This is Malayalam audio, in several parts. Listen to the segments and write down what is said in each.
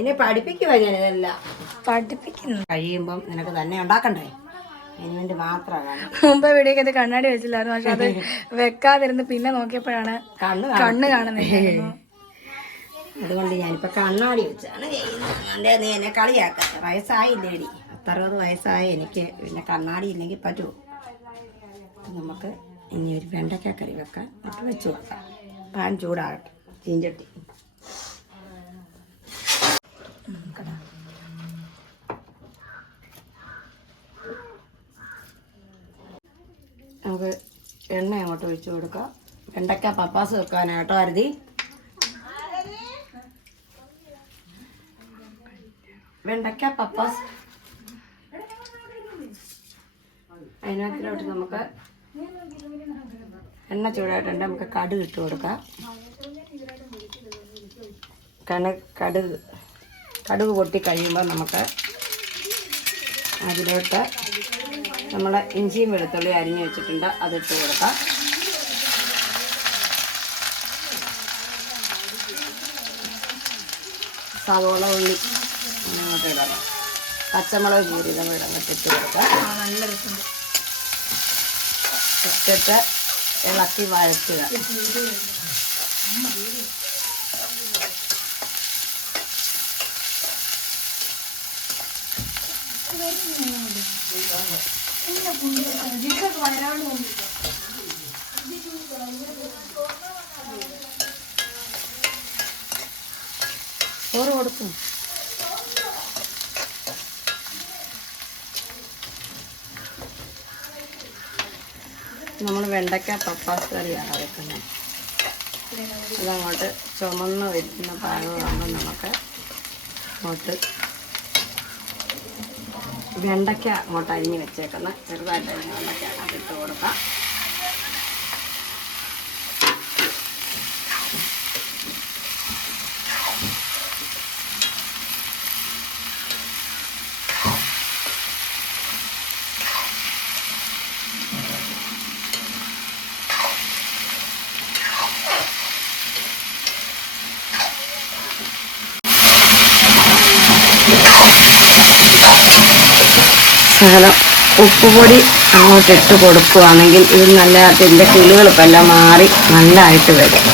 ഇനി പഠിപ്പിക്കുവാ ഞാനിതെല്ലാം. പഠിപ്പിക്കുന്നു. കഴിയുമ്പം നിനക്ക് തന്നെ ഉണ്ടാക്കണ്ടേ? അതിന് വേണ്ടി മാത്രമാണ്. മുമ്പ് വീഡിയോക്കകത്ത് കണ്ണാടി വെച്ചില്ലായിരുന്നു, പക്ഷെ അത് വെക്കാതിരുന്ന് പിന്നെ നോക്കിയപ്പോഴാണ് കണ്ണ് കാണുന്നില്ലായിരുന്നു. അതുകൊണ്ട് ഞാനിപ്പോൾ കണ്ണാടി വെച്ചാണ് ചെയ്യുന്നത്. നീ എന്നെ കളിയാക്കാം. വയസ്സായില്ലേടി, 60 വയസ്സായി എനിക്ക്. പിന്നെ കണ്ണാടി ഇല്ലെങ്കിൽ പറ്റുമോ? നമുക്ക് ഇനി ഒരു വെണ്ടയ്ക്ക കറി വെക്കാൻ എന്നിട്ട് വെച്ച് കൊടുക്കാം. പാൻ ചൂടാകട്ടെ. ചീഞ്ചട്ടി നമുക്ക് എണ്ണ അങ്ങോട്ട് ഒഴിച്ചു കൊടുക്കാം. വെണ്ടയ്ക്ക പപ്പാസ് വെക്കാനായിട്ടോ അരുതി. വെണ്ടയ്ക്ക പപ്പാസ് അതിനകത്തിലോട്ട് നമുക്ക് എണ്ണ ചൂടായിട്ടുണ്ട്. നമുക്ക് കടുക് ഇട്ട് കൊടുക്കാം. കടുക് പൊട്ടി കഴിയുമ്പോൾ നമുക്ക് അതിലോട്ട് നമ്മൾ ഇഞ്ചിയും വെളുത്തുള്ളി അരിഞ്ഞ് വെച്ചിട്ടുണ്ട്, അതിട്ട് കൊടുക്കാം. സവോള ഉള്ളി അങ്ങോട്ട് ഇടണം. പച്ചമുളക് കീറിയതും ഇട്ട് കൊടുക്കാം. നല്ല രസമുണ്ട്. ഇട്ടിട്ട് ഇളക്കി വഴറ്റുക. ചോറ് കൊടുക്കും. നമ്മൾ വെണ്ടയ്ക്ക പപ്പാസ് കറിയാണ് വെക്കുന്നത്. അതങ്ങോട്ട് ചുമന്ന് വരുന്ന പാകമാകുമ്പോൾ നമുക്ക് അങ്ങോട്ട് വെണ്ടയ്ക്ക അങ്ങോട്ട് അരിഞ്ഞ് വെച്ചേക്കുന്ന ചെറുതായിട്ട് അരിഞ്ഞ വെണ്ടയ്ക്ക അതിട്ട് കൊടുക്കാം. ശകലം ഉപ്പുപൊടി അങ്ങോട്ട് ഇട്ട് കൊടുക്കുകയാണെങ്കിൽ ഇത് നല്ല ഇതിൻ്റെ കിളികളൊക്കെ എല്ലാം മാറി നല്ലതായിട്ട് വരും.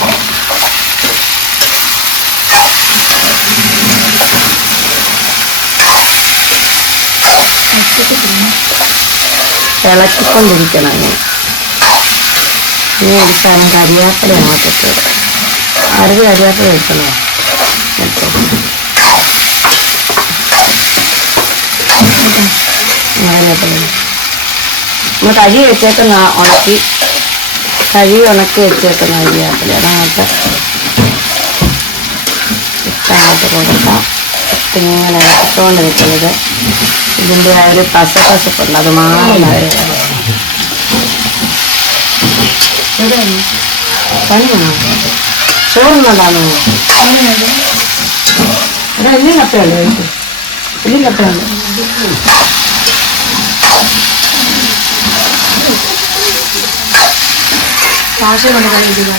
ഇളക്കിക്കൊണ്ടിരിക്കണം. ഇനി എടുത്താലും കരിയാപ്പില അങ്ങോട്ട് ഇട്ട് കൊടുക്കാം. ആരും കരിയാപ്പില വെക്കണോ? നമ്മൾ കഴുകി വെച്ചേക്കുന്ന ഉണക്കി വെച്ചേക്കുന്ന കരിയാപ്പില അതങ്ങോട്ട് ഇട്ടങ്ങോട്ട് കൊടുക്കാം. ഇങ്ങനെ ഇട്ടുകൊണ്ട് നിൽക്കുന്നത് ഇതിൻ്റെ ആ ഒരു പസപ്പുണ്ട്, അത് മാറുന്നവരെ പണിയാണോ? ചോറുന്നുണ്ടാണോ? ഇവിടെ എല്ലാം കപ്പയുണ്ട്. എല്ലാം കപ്പയുണ്ട്. ഭാഷ കൊണ്ട് കഴിക്കുക.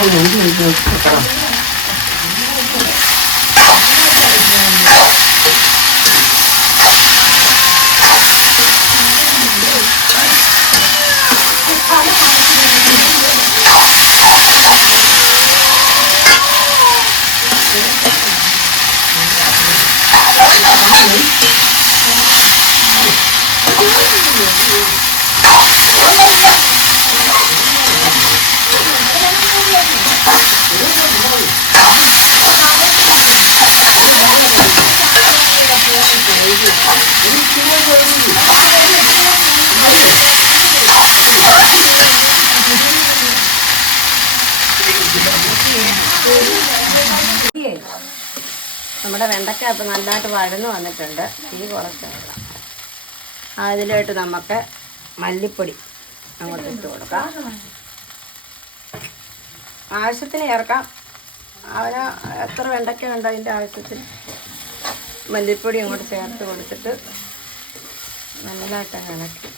എവിടെ നമ്മുടെ വെണ്ടയ്ക്ക ഇപ്പം നല്ലതായിട്ട് വഴന്ന് വന്നിട്ടുണ്ട്. തീ കുറച്ചിടാം. അതിലോട്ട് നമുക്ക് മല്ലിപ്പൊടി അങ്ങോട്ട് ഇട്ട് കൊടുക്കാം. ആവശ്യത്തിന് ചേർക്കാം. അവന് എത്ര വെണ്ടയ്ക്ക ഉണ്ടോ അതിൻ്റെ ആവശ്യത്തിന് മല്ലിപ്പൊടി അങ്ങോട്ട് ചേർത്ത് കൊടുത്തിട്ട് നല്ലതായിട്ട് ഇളക്കി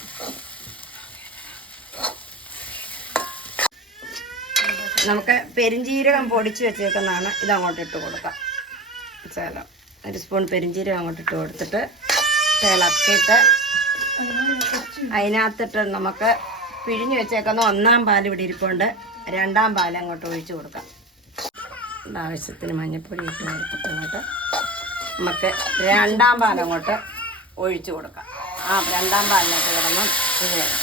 നമുക്ക് പെരിഞ്ജീരകം പൊടിച്ച് വെച്ചേക്കുന്നതാണ്. ഇതങ്ങോട്ട് ഇട്ട് കൊടുക്കാം. ശകലം 1 സ്പൂൺ പെരിഞ്ജീരകം അങ്ങോട്ട് ഇട്ട് കൊടുത്തിട്ട് ഇളക്കിയിട്ട് അതിനകത്തിട്ട് നമുക്ക് പിഴിഞ്ഞ് വെച്ചേക്കുന്ന 1-ാം പാൽ ഇവിടെ ഇരിപ്പുണ്ട്. 2-ാം പാൽ അങ്ങോട്ട് ഒഴിച്ച് കൊടുക്കാം. ആവശ്യത്തിന് മഞ്ഞൾപ്പൊടി ഇട്ട് കൊടുത്തിട്ട് അങ്ങോട്ട് നമുക്ക് 2-ാം പാൽ അങ്ങോട്ട് ഒഴിച്ച് കൊടുക്കാം. 2-ാം പാലിനകത്ത് കിടന്ന് ഇത് വേണം.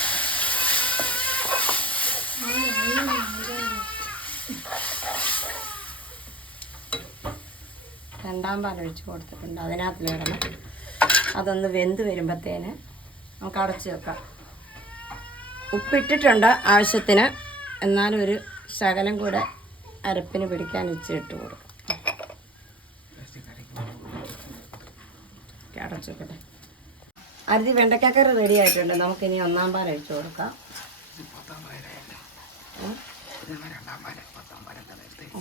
2-ാം പാൽ ഒഴിച്ച് കൊടുത്തിട്ടുണ്ട്. അതിനകത്ത് കിടന്ന് അതൊന്ന് വെന്ത് വരുമ്പോഴത്തേന് നമുക്ക് അടച്ച് വെക്കാം. ഉപ്പിട്ടിട്ടുണ്ട് ആവശ്യത്തിന്. എന്നാലും ഒരു ശകലം കൂടെ അരപ്പിന് പിടിക്കാൻ ഇട്ട് കൊടുക്കാം. അടച്ചു വെക്കട്ടെ. അരുതി വെണ്ടയ്ക്കക്കറി റെഡി ആയിട്ടുണ്ട്. നമുക്കിനി 1-ാം പാൽ ഒഴിച്ച് കൊടുക്കാം.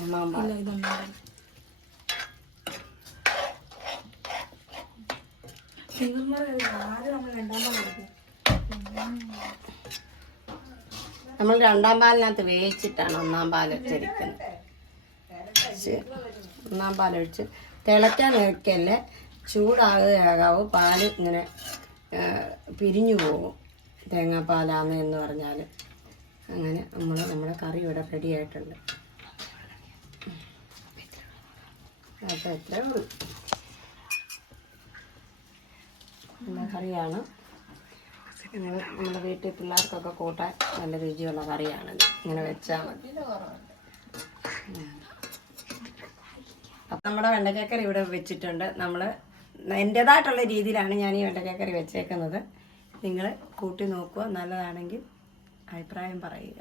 1-ാം പാൽ നമ്മൾ 2-ാം പാലിനകത്ത് വേവിച്ചിട്ടാണ് 1-ാം പാൽ വെച്ചിരിക്കുന്നത്. 1-ാം പാലൊഴിച്ച് തിളയ്ക്കാൻ വെക്കല്ലേ. ചൂടാകുകയാകാവൂ. പാല് ഇങ്ങനെ പിരിഞ്ഞു പോകും. തേങ്ങാപ്പാലാന്ന് എന്ന് പറഞ്ഞാൽ. അങ്ങനെ നമ്മുടെ കറി ഇവിടെ റെഡി ആയിട്ടുണ്ട്. അപ്പോൾ എത്രയേ ഉള്ളൂ. നല്ല കറിയാണ്. നമ്മുടെ വീട്ടിൽ പിള്ളേർക്കൊക്കെ കൂട്ടാൻ നല്ല രുചിയുള്ള കറിയാണ്. ഇങ്ങനെ വെച്ചാൽ മതി. അപ്പം നമ്മുടെ വെണ്ടയ്ക്കക്കറി ഇവിടെ വെച്ചിട്ടുണ്ട്. നമ്മൾ എൻ്റേതായിട്ടുള്ള രീതിയിലാണ് ഞാൻ ഈ വെണ്ടയ്ക്കക്കറി വെച്ചേക്കുന്നത്. നിങ്ങൾ കൂട്ടി നോക്കുക. നല്ലതാണെങ്കിൽ അഭിപ്രായം പറയുക.